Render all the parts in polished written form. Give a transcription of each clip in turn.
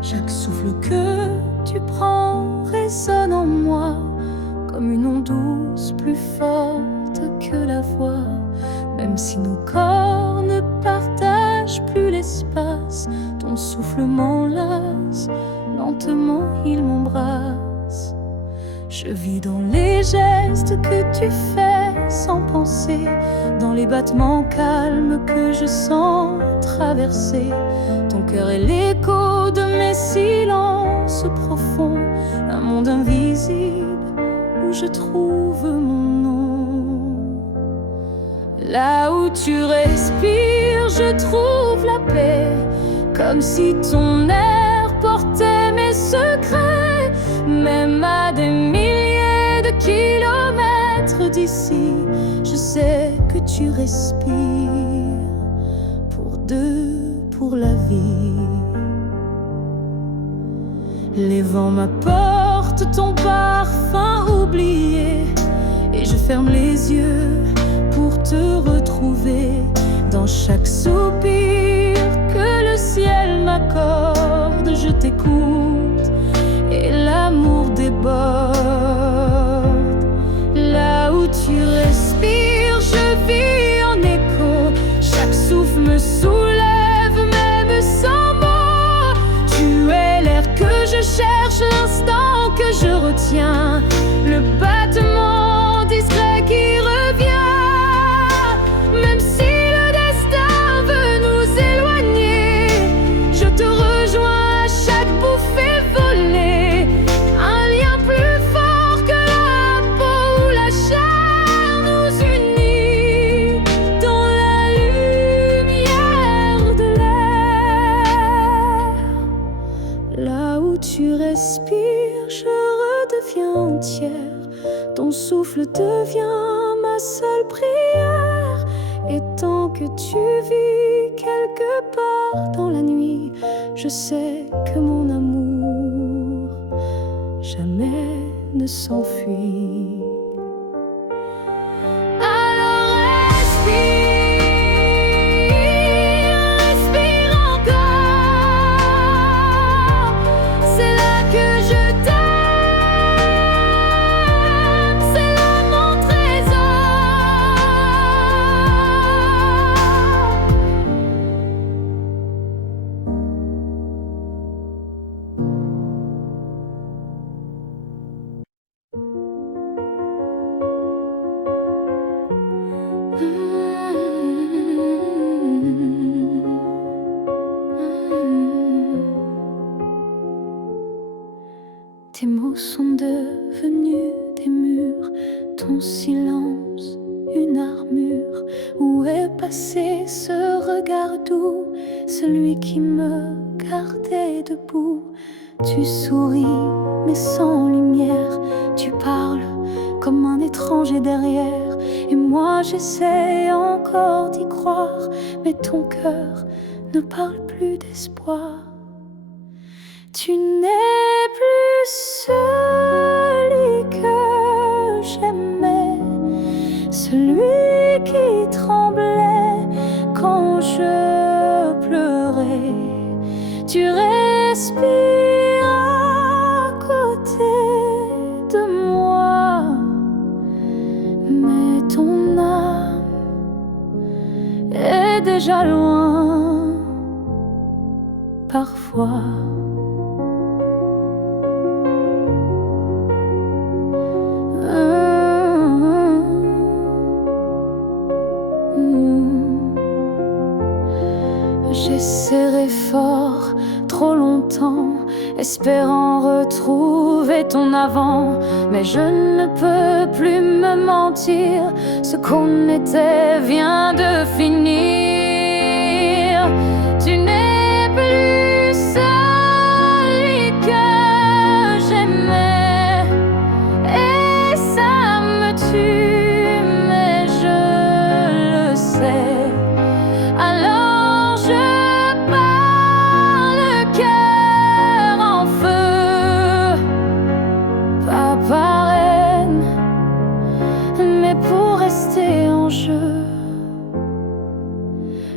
Chaque souffle que tu prends résonne en moi comme une onde douce, plus forte que la voix. Même si nos corps ne partagent plus l'espace, ton souffle m'enlace, lentement il m'embrasse. Je vis dans les gestes que tu fais sans penser, dans les battements calmes que je sens traverser. Ton cœur est l'écho de mes silences profonds, un monde invisible où je trouve mon nom. Là où tu respires, je trouve la paix, comme si ton air portait mes secrets. Même à des milliers de kilomètres d'ici, je sais que tu respires pour deux, pour la vie. Les vents m'apportent ton parfum oublié, et je ferme les yeux pour te retrouver. Dans chaque soupir que le ciel m'accorde, je t'écoute et l'amour déborde. Là où tu respires, je vis en écho. Chaque souffle me soulève, même sans mots. Tu es l'air que je cherche, l'instant que je retiens, le battement discret qui revient. Même si le destin veut nous éloigner, je te rejoins à chaque bouffée volée. Un lien plus fort que la peau ou la chair nous unit dans la lumière de l'air. Là où tu respires, je redeviens entière. Ton souffle devient ma seule prière. Et tant que tu vis quelque part dans la nuit, je sais que mon amour jamais ne s'enfuit. Alors respire, respire encore. C'est là que je t'aime, c'est là mon trésor. Tes mots sont devenus des murs, ton silence une armure. Où est passé ce regard doux, celui qui me gardait debout? Tu souris mais sans lumière, tu parles comme un étranger derrière. Et moi j'essaie encore d'y croire, mais ton cœur ne parle plus d'espoir. Tu n'es plus celui que j'aimais, celui qui tremblait quand je pleurais. Tu respires à côté de moi, mais ton âme est déjà loin parfois. J'ai serré fort trop longtemps, espérant retrouver ton avant. Mais je ne peux plus me mentir, ce qu'on était vient de finir. Tu n'es plus celui que j'aimais, et ça me tue, mais je le sais. Alors je en jeu.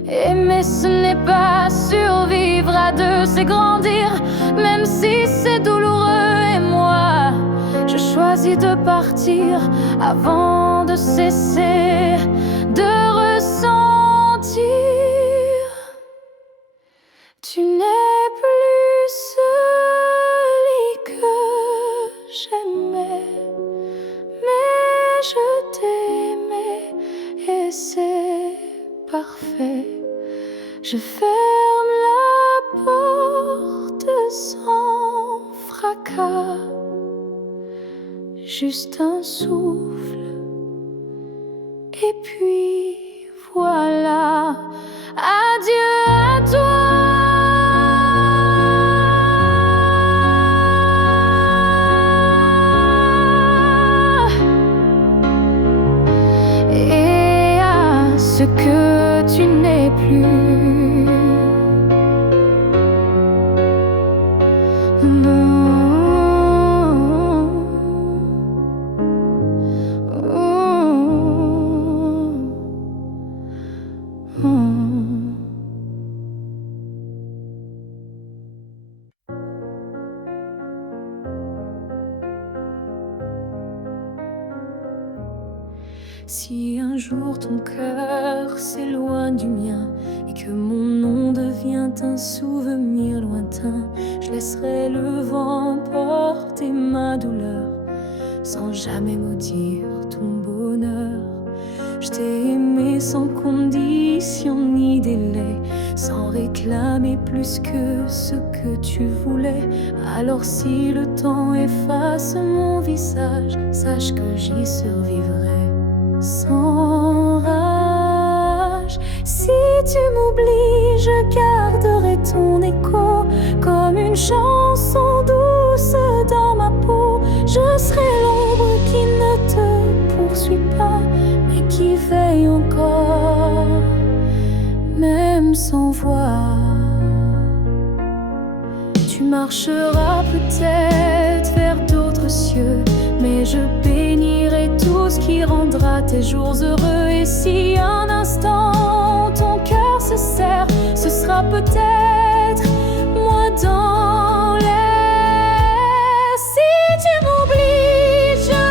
Aimer ce n'est pas survivre à deux, c'est grandir, partir avant de cesser de ressentir. Tu n'es plus celui que j'aimais, mais je t'aimais et c'est parfait. Je ferme la porte sans fracas, juste un souffle, et puis voilà. Adieu à toi. Et à ce que tu n'es plus. Si un jour ton cœur s'éloigne du mien et que mon nom devient un souvenir lointain, je laisserai le vent porter ma douleur sans jamais maudire ton bonheur. Je t'ai aimé sans condition ni délai, sans réclamer plus que ce que tu voulais. Alors si le temps efface mon visage, sache que j'y survivrai sans rage. Si tu m'oublies, je garderai ton écho comme une chanson douce dans ma peau. Je serai l'ombre qui ne te poursuit pas, mais qui veille encore, même sans voix. Tu marcheras peut-être vers d'autres cieux, mais je bénirai tout ce qui rendra tes jours heureux. Et si un instant ton cœur se serre, ce sera peut-être moi dans l'air. Si tu m'oublies, je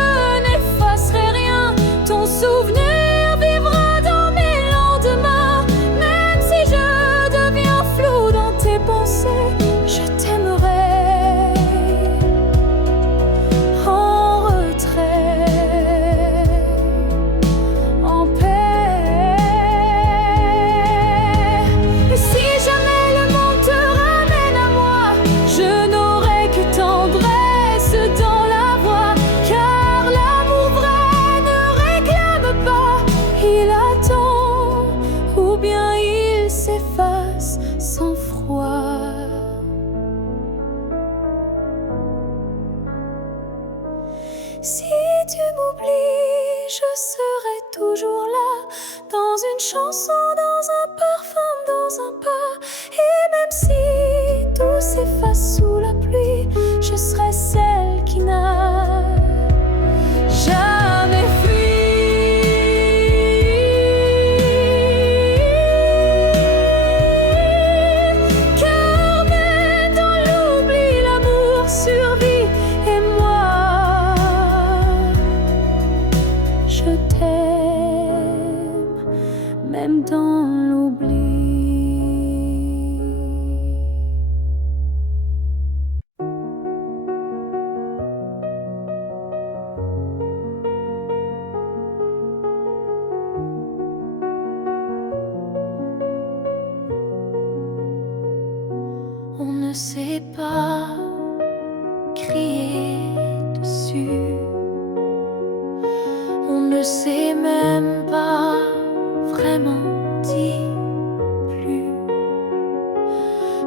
n'effacerai rien. Ton souvenir vivra dans mes lendemains. Même si je deviens flou dans tes pensées, je t'aimerai en retrait, en paix. Et si jamais le monde te ramène à moi, je n'aurai que tendresse dans la voix, car l'amour vrai ne réclame pas, il attend, ou bien il s'efface sans froid. Si tu m'oublies, je serai toujours là, dans une chanson, dans un parfum, dans un pas. Et même si tout s'efface sous la pluie, je serai celle qui n'a jamais fui. Car même dans l'oubli, l'amour survit, et moi je t'aime, même dans l'oubli. On ne sait pas crier dessus, on ne sait même pas vraiment dire plus.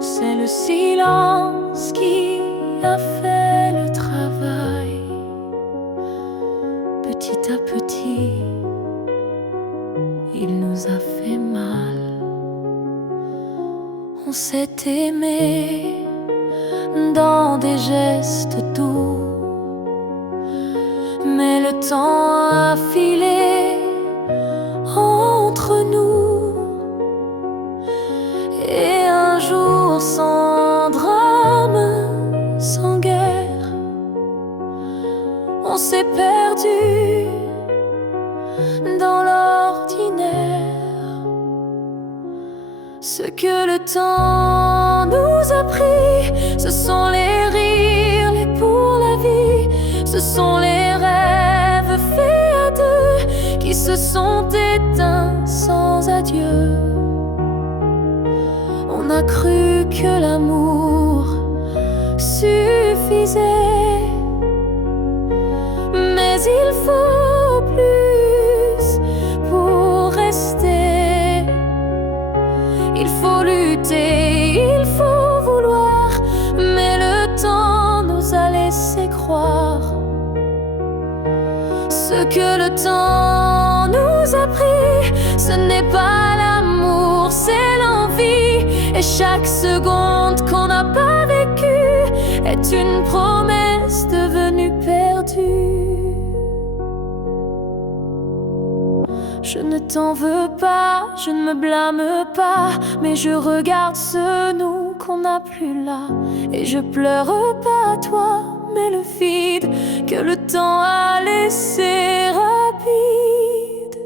C'est le silence qui a fait le travail. Petit à petit, il nous a fait mal. On s'est aimé dans des gestes doux, mais le temps a filé entre nous. Et un jour sans drame, sans guerre, on s'est perdu dans l'ordinaire. Ce que le temps nous a pris, ce sont les rires, les pour la vie, ce sont les rêves faits à deux qui se sont éteints sans adieu. On a cru que l'amour suffisait, mais il faut plus pour rester. Il faut lutter, il faut vouloir, mais le temps nous a laissé croire. Ce que le temps nous a pris, ce n'est pas l'amour, c'est l'envie. Et chaque seconde qu'on n'a pas vécue est une promesse devenue perdue. Je ne t'en veux pas, je ne me blâme pas, mais je regarde ce nous qu'on n'a plus là. Et je pleure pas à toi, mais le vide que le temps a laissé rapide.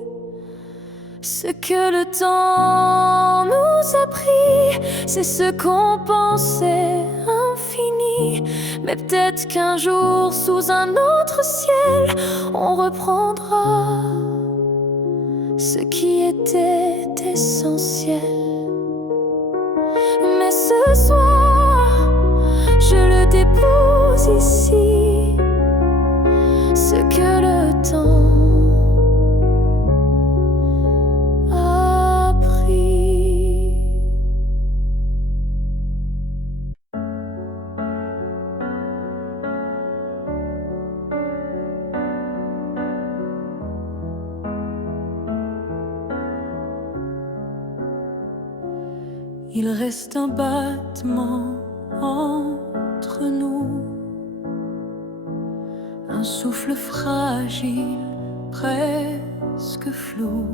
Ce que le temps nous a pris, c'est ce qu'on pensait infini. Mais peut-être qu'un jour, sous un autre ciel, on reprendra ce qui était essentiel. Mais ce soir, je le dépose ici, ce que le temps a pris. Il reste un battement entre nous, un souffle fragile, presque flou.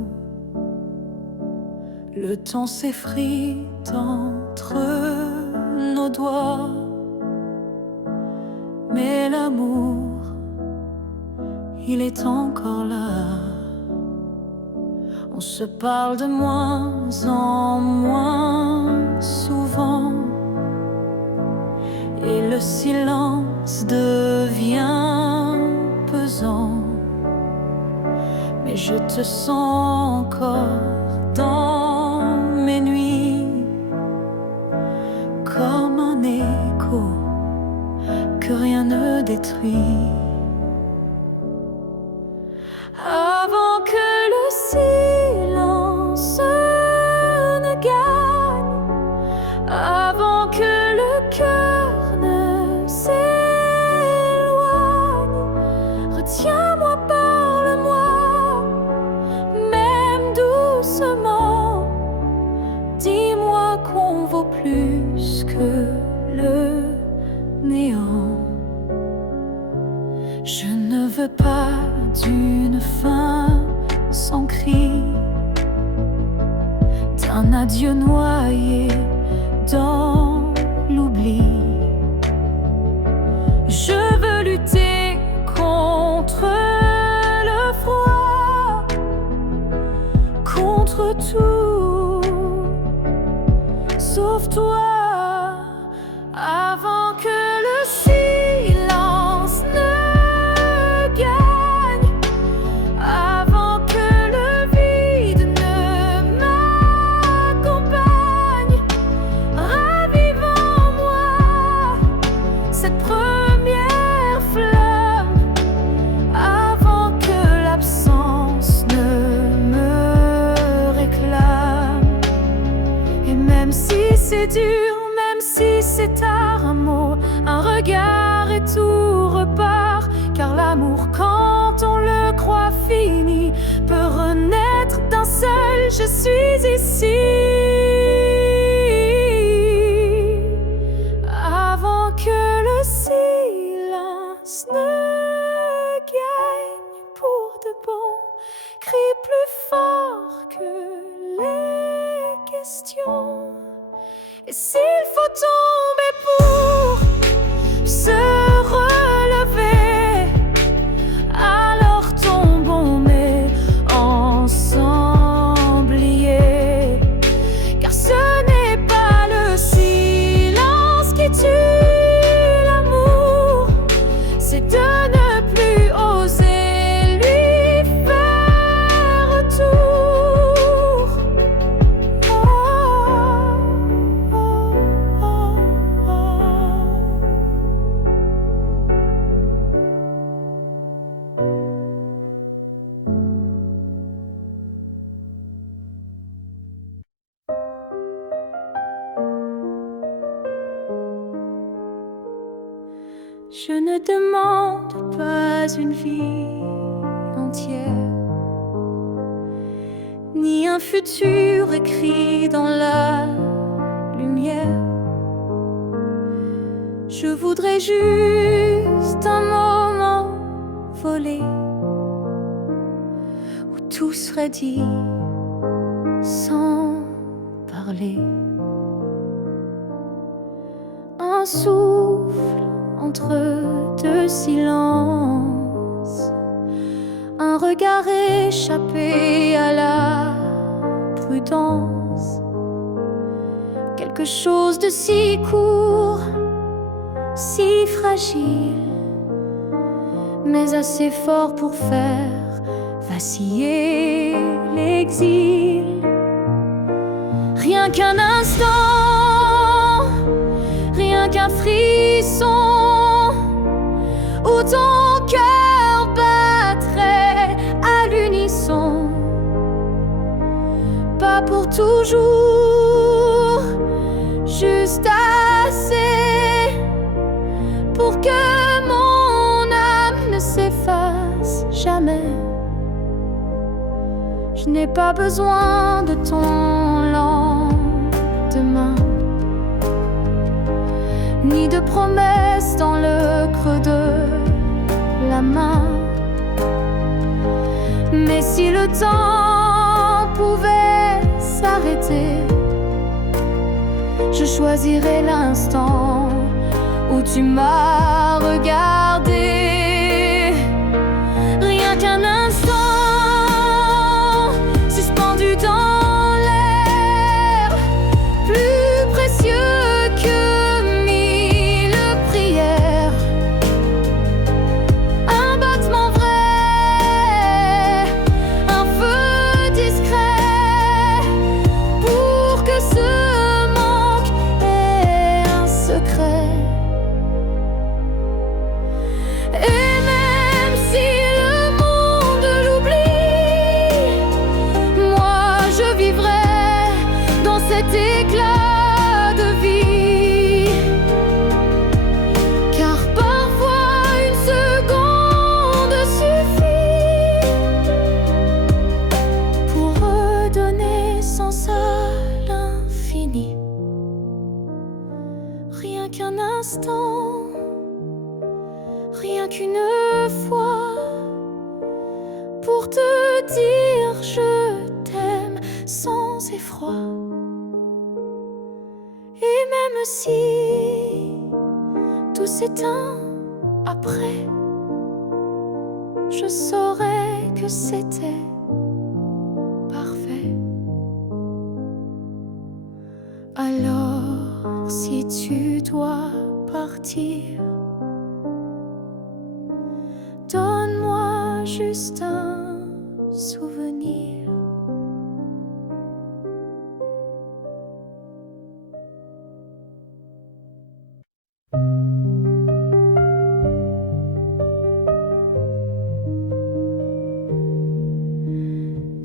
Le temps s'effrite entre nos doigts, mais l'amour, il est encore là. On se parle de moins en moins souvent, et le silence devient pesant. Mais je te sens encore dans mes nuits, comme un écho que rien ne détruit. Avant que le silence ne gagne, avant que le cœur ne s'éloigne, retiens-moi, parle-moi, même doucement. Dis-moi qu'on vaut plus que le néant. Je ne veux pas d'une fin sans cri, d'un adieu noyé dans l'oubli. Je veux lutter contre le froid, contre tout, sauf toi. Avant que le silence ne gagne, avant que le vide ne m'accompagne, ravive en moi cette première flamme, avant que l'absence ne me réclame. Et même si c'est dur, même si c'est tard, un mot, un regard et tout repart. Car l'amour, quand on le croit fini, peut renaître d'un seul je suis ici. Avant que le silence ne gagne pour de bon, crie plus fort que les questions. Et s'il faut tomber pour se relever, alors tombons, mais en Je ne demande pas une vie entière, ni un futur écrit dans la lumière. Je voudrais juste un moment volé où tout serait dit sans parler. Un souffle entre deux silences, un regard échappé à la prudence. Quelque chose de si court, si fragile, mais assez fort pour faire vaciller l'exil. Rien qu'un instant, rien qu'un frisson, où ton cœur battrait à l'unisson. Pas pour toujours, juste assez pour que mon âme ne s'efface jamais. Je n'ai pas besoin de ton lendemain, ni de promesses dans le creux de la main. Mais si le temps pouvait s'arrêter, je choisirais l'instant où tu m'as regardé. Rien qu'un instant, suspendu dans l'air, plus précieux que mille prières. Un battement vrai, un feu discret, pour que ce manque ait un secret. Et même si le monde l'oublie, moi je vivrai dans cet éclat de vie. Car parfois une seconde suffit pour redonner sens à l'infini. Rien qu'un instant, rien qu'une fois, pour te dire je t'aime sans effroi. Et même si tout s'éteint après, je saurais que c'était parfait. Alors si tu dois partir, donne-moi juste un souvenir.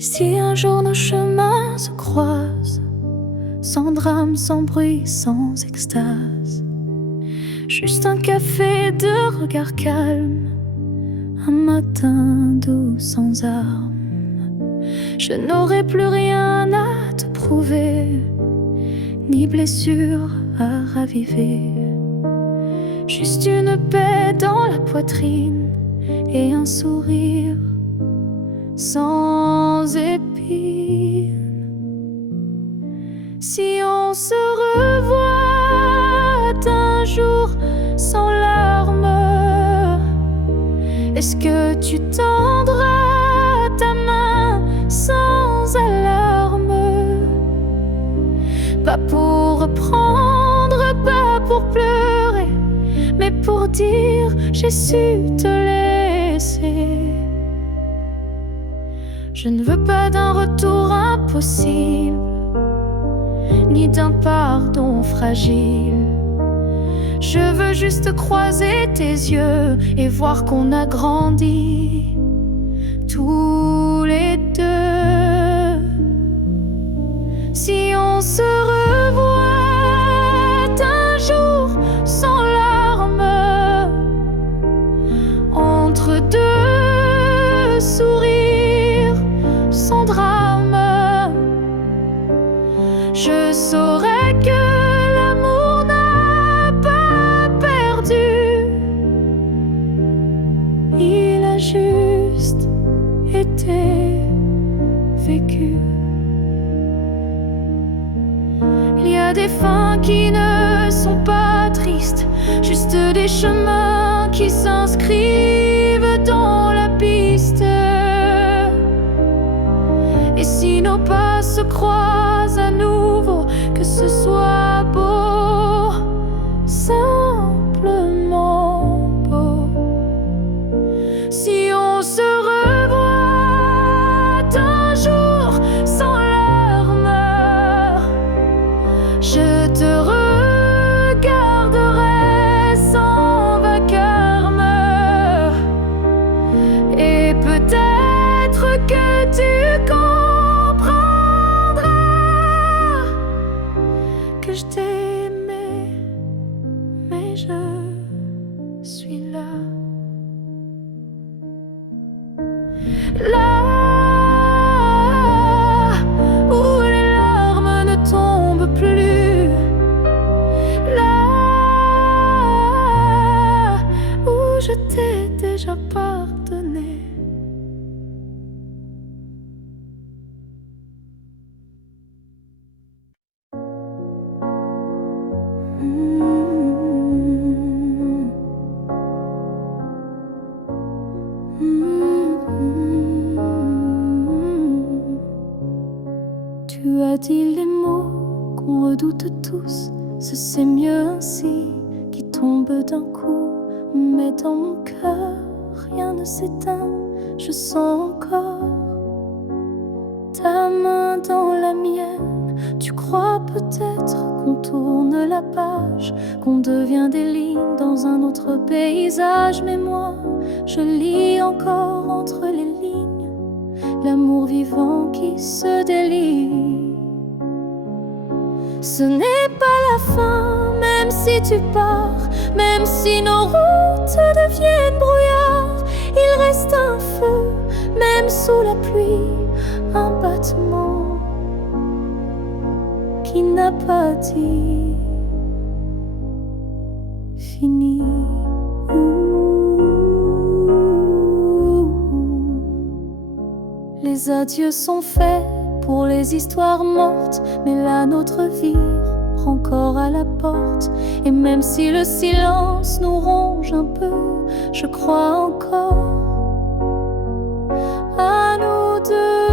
Si un jour nos chemins se croisent, sans drame, sans bruit, sans extase, juste un café de regard calme, un matin doux sans armes, je n'aurai plus rien à te prouver, ni blessure à raviver. Juste une paix dans la poitrine et un sourire sans épines. Si on se revoit un jour sans larmes, est-ce que tu tendras ta main sans alarme? Pas pour reprendre, pas pour pleurer, mais pour dire j'ai su te laisser. Je ne veux pas d'un retour impossible, ni d'un pardon fragile. Je veux juste croiser tes yeux et voir qu'on a grandi tous les deux. Si on se revoit un jour sans larmes, saurais que l'amour n'a pas perdu. Il a juste été vécu. Il y a des fins qui ne sont pas tristes, juste des chemins qui s'inscrivent dans la piste. Et si nos pas se croisent à nouveau, que ce soit beau, simplement beau. Si on se revoit un jour sans larmes, je te regarderai sans vacarme. Et peut-être que tu comprendras que je t'ai aimé, mais je suis là. Là où les larmes ne tombent plus, là où je t'ai déjà pardonné. Tu as dit les mots qu'on redoute tous, c'est mieux ainsi, qui tombent d'un coup. Mais dans mon cœur, rien ne s'éteint, je sens encore ta main dans la mienne. Tu crois peut-être qu'on tourne la page, qu'on devient des lignes dans un autre paysage. Mais moi, je lis encore entre les lignes l'amour vivant qui se délie. Ce n'est pas la fin, même si tu pars, même si nos routes deviennent brouillard. Il reste un feu, même sous la pluie, un battement qui n'a pas dit fini. Les adieux sont faits pour les histoires mortes, mais la nôtre vie prend corps à la porte. Et même si le silence nous ronge un peu, je crois encore à nous deux.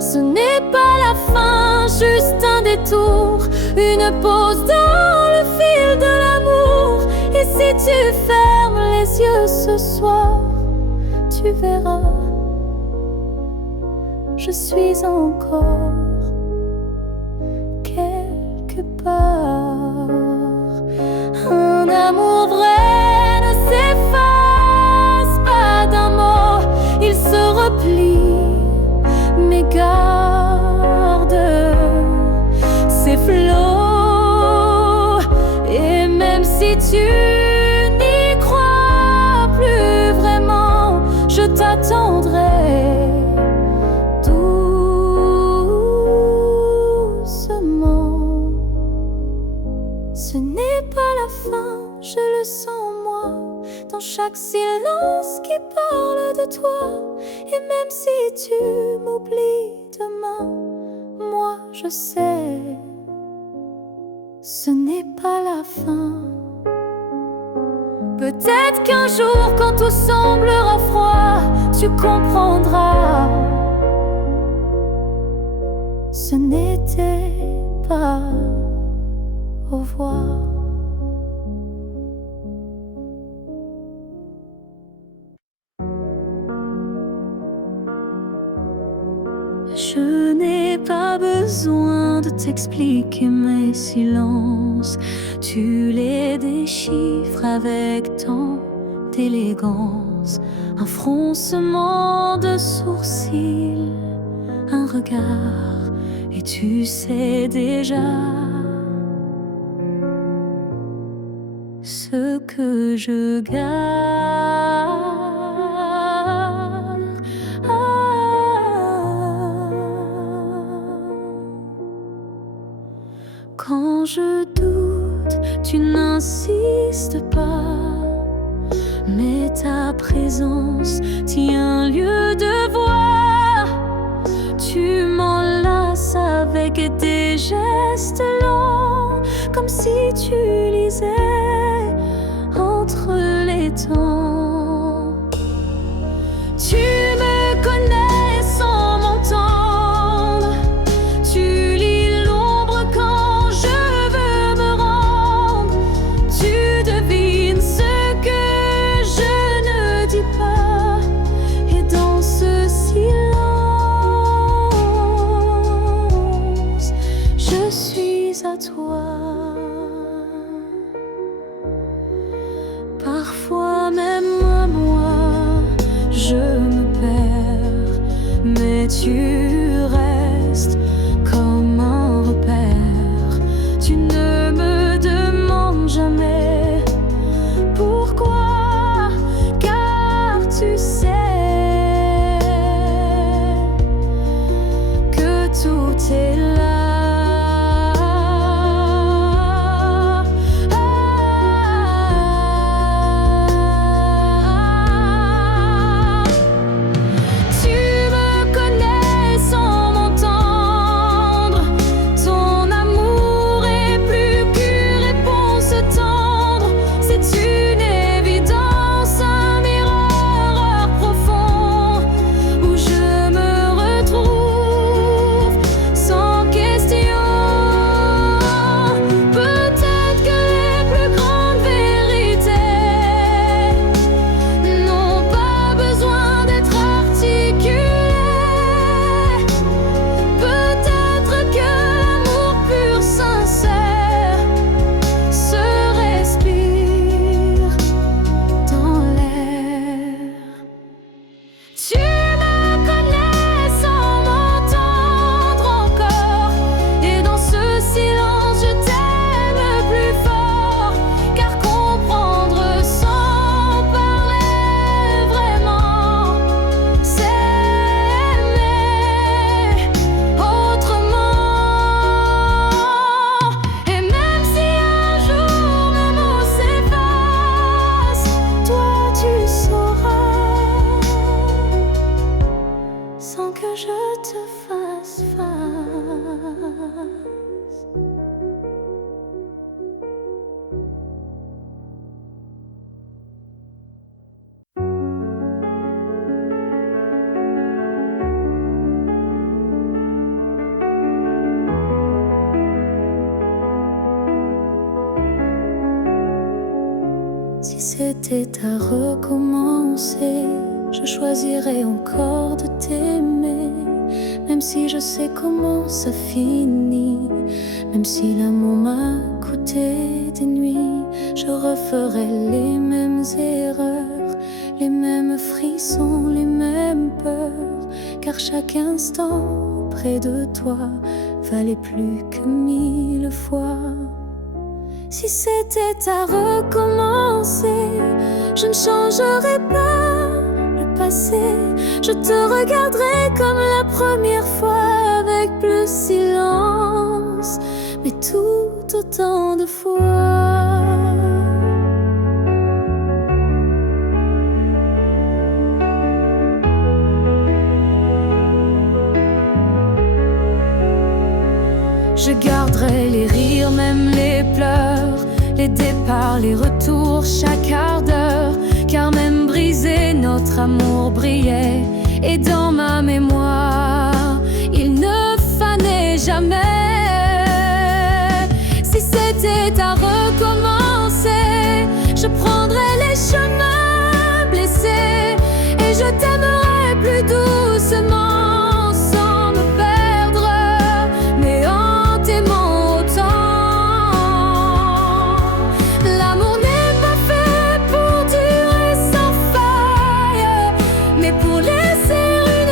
Ce n'est pas la fin, juste un détour, une pause dans le fil de l'amour. Et si tu fermes les yeux ce soir, tu verras, je suis encore quelque part. Un amour vrai ne s'efface pas d'un mot, il se replie, mais garde ses flots. Et même si tu n'y crois plus vraiment, je t'attendrai doucement. Ce n'est pas la fin, je le sens moi, dans chaque silence qui parle de toi. Et même si tu m'oublies demain, moi je sais, ce n'est pas la fin. Peut-être qu'un jour, quand tout semblera froid, tu comprendras, ce n'était pas au revoir. Je n'ai pas besoin de t'expliquer mes silences, tu les déchiffres avec tant d'élégance. Un froncement de sourcils, un regard, et tu sais déjà ce que je garde. je doute, tu n'insistes pas. Mais ta présence tient lieu de voir. Tu m'enlaces avec des gestes lents, comme si tu lisais entre les temps. Tu me connais sans m'entendre. Tu lis l'ombre quand je veux me rendre. Tu devines ce que je ne dis pas. Et dans ce silence, je suis à toi. Parfois même à moi, je me perds, mais tu restes comme un repère. Tu ne me demandes jamais pourquoi, car tu sais que tout est là. Sans que je te fasse face. Si c'était à recommencer, je choisirais encore de t'aimer. Même si je sais comment ça finit, même si l'amour m'a coûté des nuits, je referais les mêmes erreurs, les mêmes frissons, les mêmes peurs. Car chaque instant près de toi valait plus que 1000 fois. Si c'était à recommencer, je ne changerais pas le passé. Je te regarderai comme la première fois, avec plus silence, mais tout autant de fois. Je garderai les rires, même les pleurs, les départs, les retours, chaque quart d'heure. Car même brisé, notre amour brillait. Et dans ma mémoire, il ne fanait jamais. Si c'était à recommencer, je prendrais les chemins blessés. Et je t'aimerais plus doucement. Pour laisser une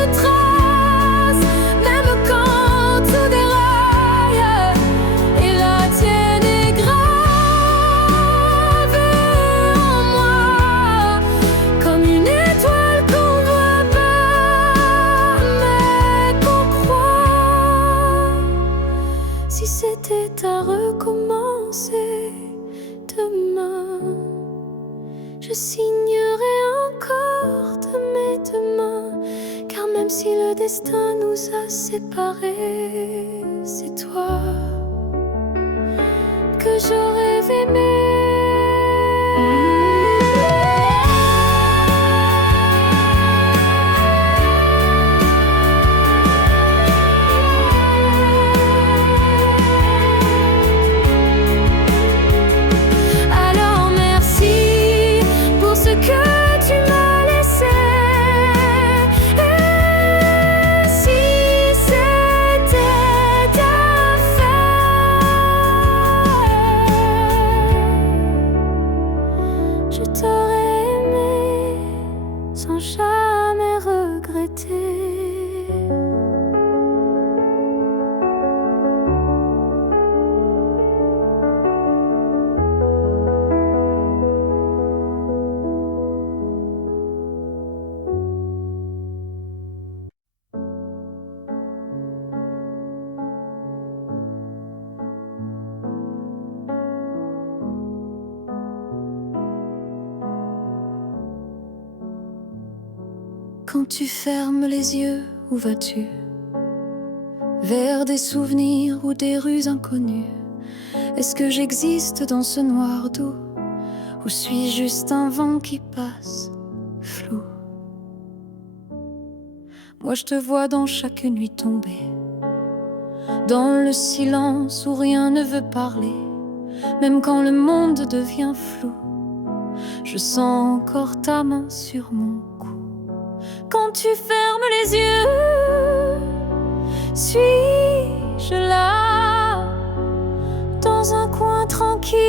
Même si le destin nous a séparés, c'est toi que j'aurais aimé. Alors merci pour ce que tu m'as laissé. Et si c'était à faire, je t'aurais aimé sans jamais regretter. Quand tu fermes les yeux, où vas-tu? Vers des souvenirs ou des rues inconnues? Est-ce que j'existe dans ce noir doux? Ou suis-je juste un vent qui passe, flou? Moi je te vois dans chaque nuit tomber, dans le silence où rien ne veut parler. Même quand le monde devient flou, je sens encore ta main sur mon cou. Quand tu fermes les yeux, suis-je là, dans un coin tranquille,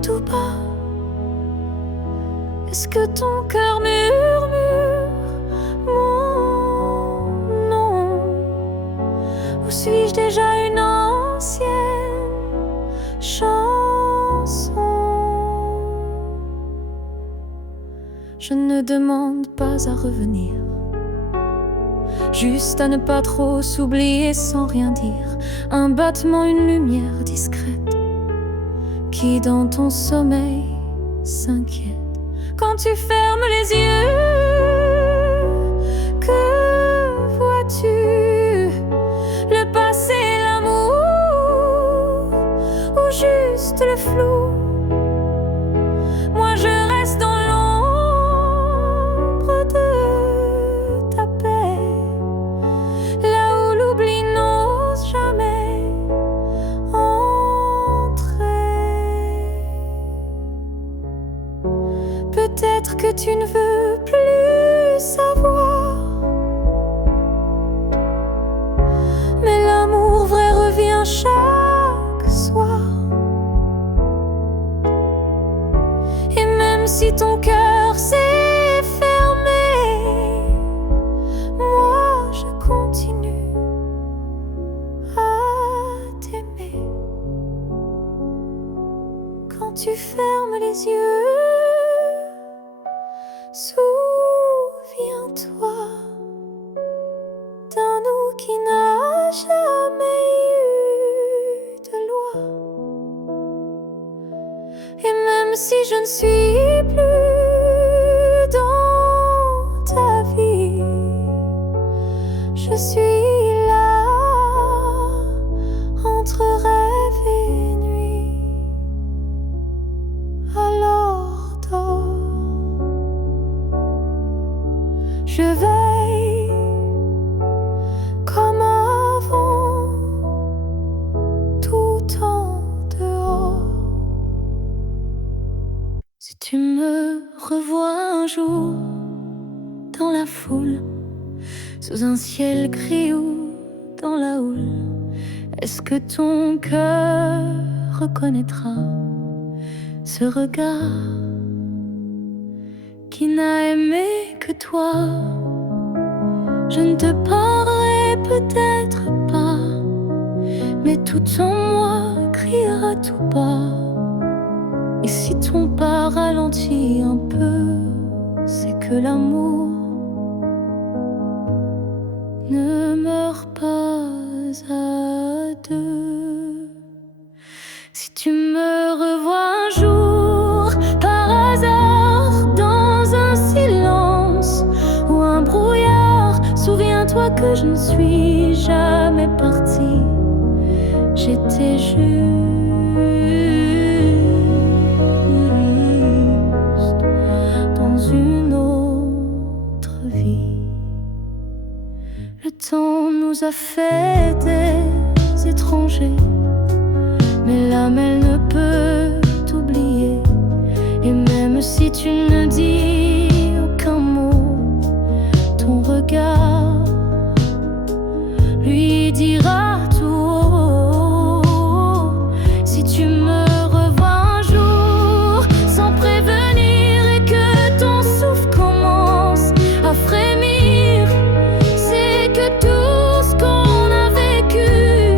tout bas? Est-ce que ton cœur murmure mon nom? Ou suis-je déjà une ancienne chanson? Je ne demande pas à revenir, juste à ne pas trop s'oublier sans rien dire. Un battement, une lumière discrète qui dans ton sommeil s'inquiète. Quand tu fermes les yeux, que vois-tu? Le passé, l'amour ou juste le flou? Moi je reste dans l'ombre de ta paix, là où l'oubli n'ose jamais entrer. Peut-être que tu ne veux plus savoir, mais l'amour vrai revient chaque soir. Et même si ton cœur s'est fermé, moi je continue à t'aimer. Quand tu fermes les yeux, souviens-toi d'un nous qui n'a jamais eu de loi. Et même si je ne suis plus dans ta vie, je suis là entre rêve et nuit. Alors dors, je veille comme avant, tout en dehors. Si tu me revois un jour dans la foule, sous un ciel gris ou dans la houle, est-ce que ton cœur reconnaîtra ce regard qui n'a aimé que toi? Je ne te parlerai peut-être pas, mais tout en moi criera tout bas. Et si ton pas ralentit un peu, c'est que l'amour ne meurt pas à deux. Si tu me revois un jour par hasard dans un silence ou souviens-toi que je ne suis jamais partie. J'étais juste dans une autre vie. Le temps nous a fait des étrangers, mais l'âme elle ne peut t'oublier. Et même si tu ne dis aucun mot, ton regard lui dira tout haut. Si tu me revois un jour sans prévenir et que ton souffle commence à frémir, c'est que tout ce qu'on a vécu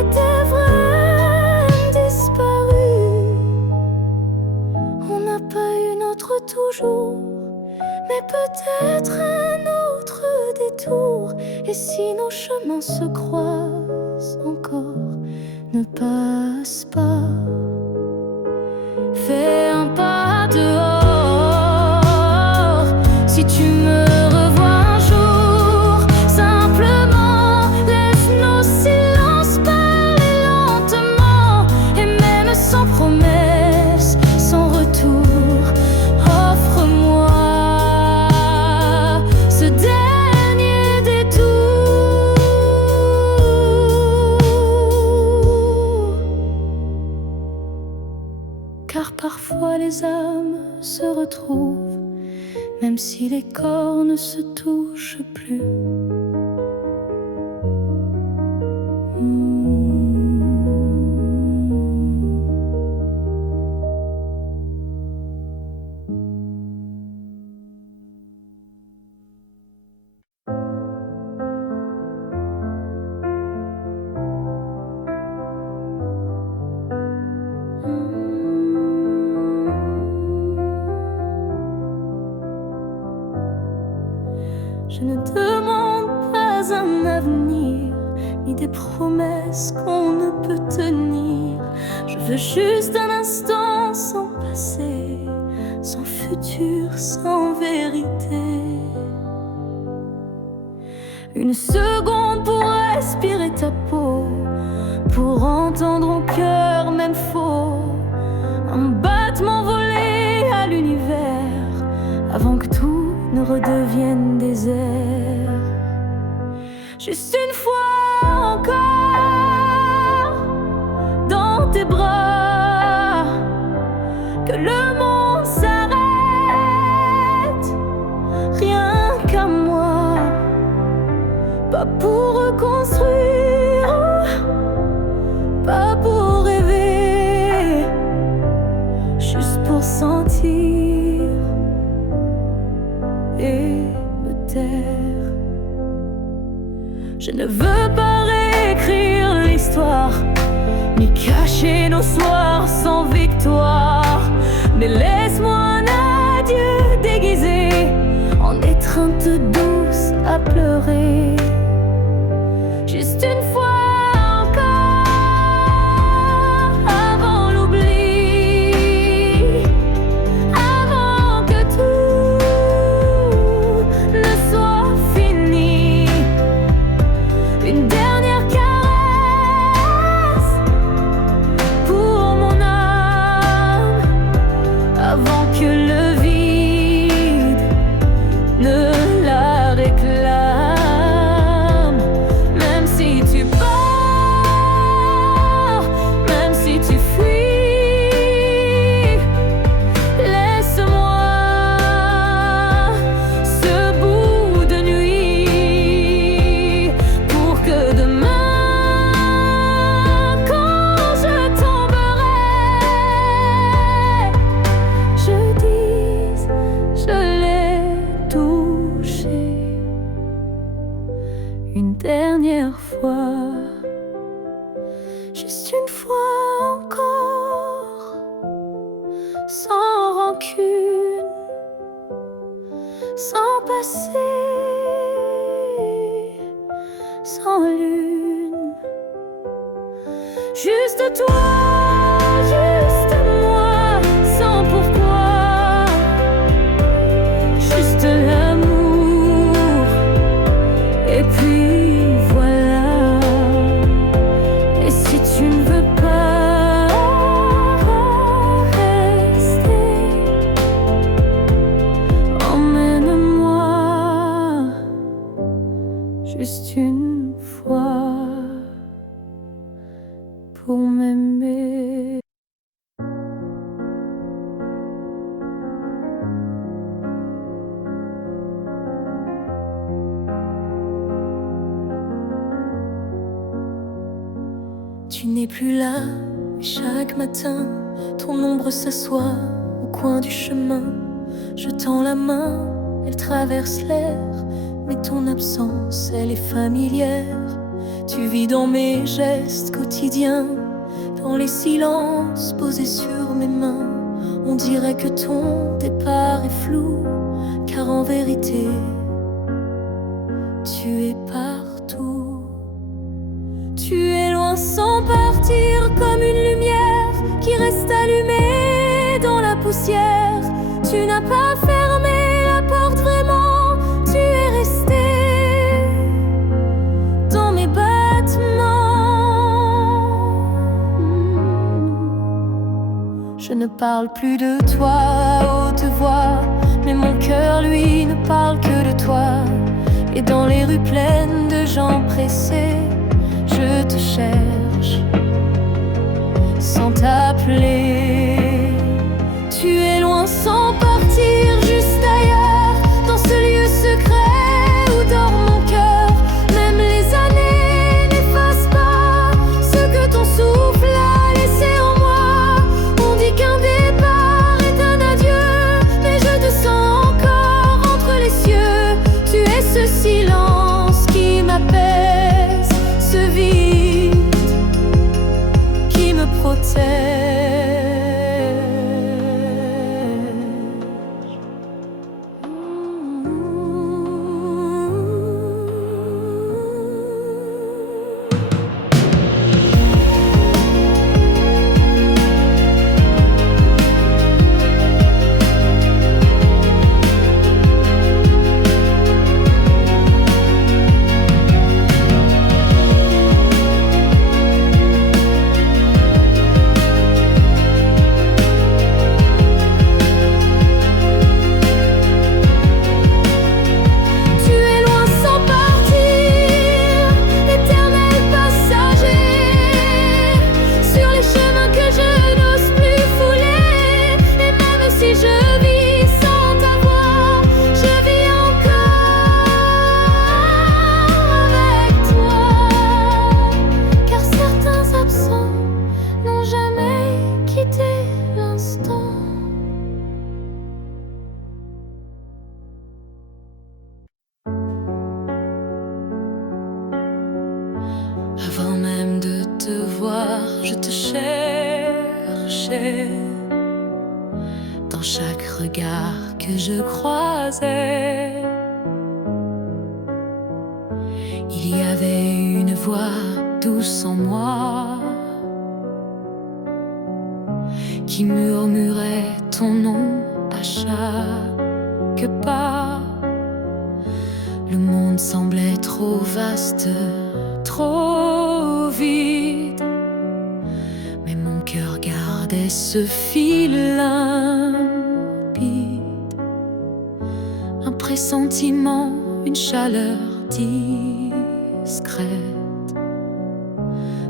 était vrai, disparu. On n'a pas eu notre toujours, mais peut-être un autre détour. Et si nos chemins se croisent encore, ne passe pas. Fais un pas dehors. Si tu me revois un jour, simplement laisse nos silences parler lentement. Et même sans promesse, sans retour, offre-moi ce dernier détour. Car parfois les âmes se retrouvent, même si les corps ne se touchent plus. Je ne demande pas un avenir, ni des promesses qu'on ne peut tenir. Je veux juste un instant sans passé, sans futur, sans vérité. Une seconde pour respirer ta peau, pour entendre au cœur même faux un battement volé à l'univers, avant que tout ne redevienne désert. Juste une fois encore dans tes bras, que le monde s'arrête, rien qu'à moi. Pas pour reconstruire, pas pour rêver, juste pour sentir et me taire. Je ne veux pas réécrire l'histoire, ni cacher nos soirs sans victoire, mais laisse-moi un adieu déguisé en étreinte douce à pleurer. Juste une fois encore avant l'oubli, avant que tout ne soit fini. Une dernière caresse pour mon âme, avant que le vide ne la réclame. Même si tu pars, même si tu fuis, laisse-moi ce bout de nuit pour que demain, quand je tomberai, je dise je l'ai touché une dernière fois. Juste une fois encore, sans rancune, sans passé, sans lune. Juste toi, juste moi, sans pourquoi. Juste l'amour juste une fois pour m'aimer. Tu n'es plus là, mais chaque matin, ton ombre s'assoit au coin du chemin. Je tends la main, elle traverse l'air, mais ton absence, elle est familière. Tu vis dans mes gestes quotidiens, dans les silences posés sur mes mains. On dirait que ton départ est flou, car en vérité, tu es partout. Tu es loin sans partir, comme une lumière qui reste allumée dans la poussière. Tu n'as pas fermé la porte vraiment, tu es resté dans mes battements. Je ne parle plus de toi à haute voix, mais mon cœur lui ne parle que de toi. Et dans les rues pleines de gens pressés, je te cherche sans t'appeler. Tu es loin sans partir, juste ailleurs, dans ce lieu secret où dort mon cœur. Même les années n'effacent pas ce que ton souffle a laissé en moi. On dit qu'un départ est un adieu, mais je te sens encore entre les cieux. Tu es ce silence qui m'apaise, ce vide qui me protège. Avant même de te voir, je te cherchais. Dans chaque regard que je croisais, il y avait une voix douce en moi qui murmurait ton nom à chaque pas. Le monde semblait trop vaste, trop vide, mais mon cœur gardait ce fil limpide. Un pressentiment, une chaleur discrète,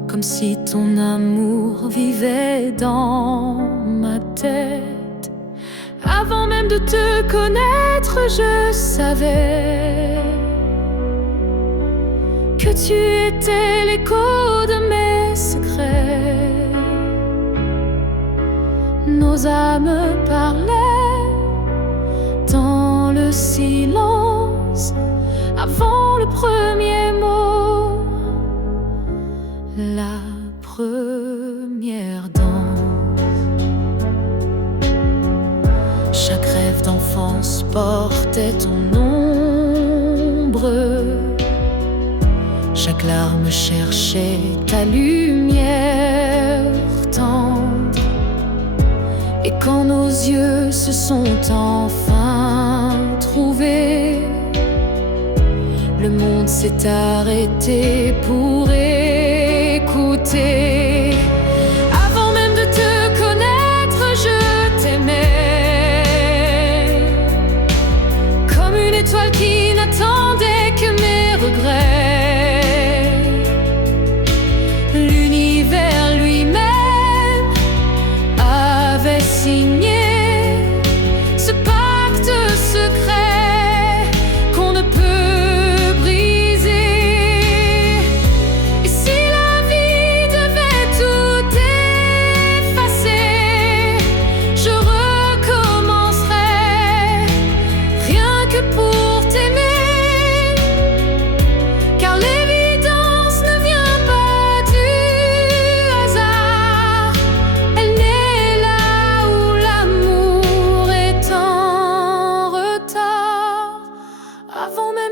comme si ton amour vivait dans ma tête. Avant même de te connaître, je savais que tu étais l'écho de mes secrets. Nos âmes parlaient dans le silence avant le premier mot, la première danse. Chaque rêve d'enfance portait ton ombre. Chaque larme cherchait ta lumière tendre. Et quand nos yeux se sont enfin trouvés, le monde s'est arrêté pour écouter. Avant même de te connaître, je t'aimais, comme une étoile qui n'attendait que mes regrets.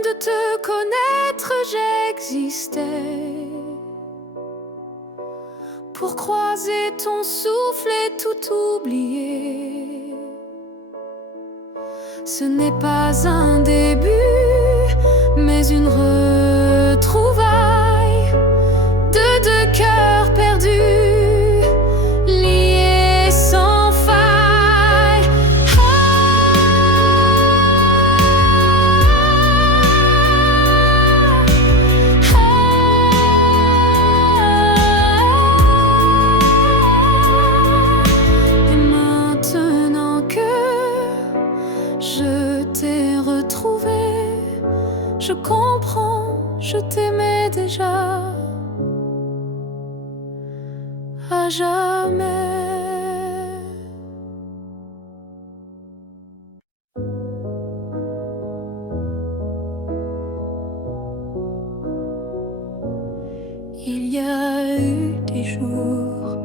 de te connaître, j'existais pour croiser ton souffle et tout oublier. Ce n'est pas un début, mais une retrouvaille de deux cœurs perdus, liés sans faille. Et maintenant que je t'ai retrouvé, je comprends, je t'aimais déjà à jamais. Il y a eu des jours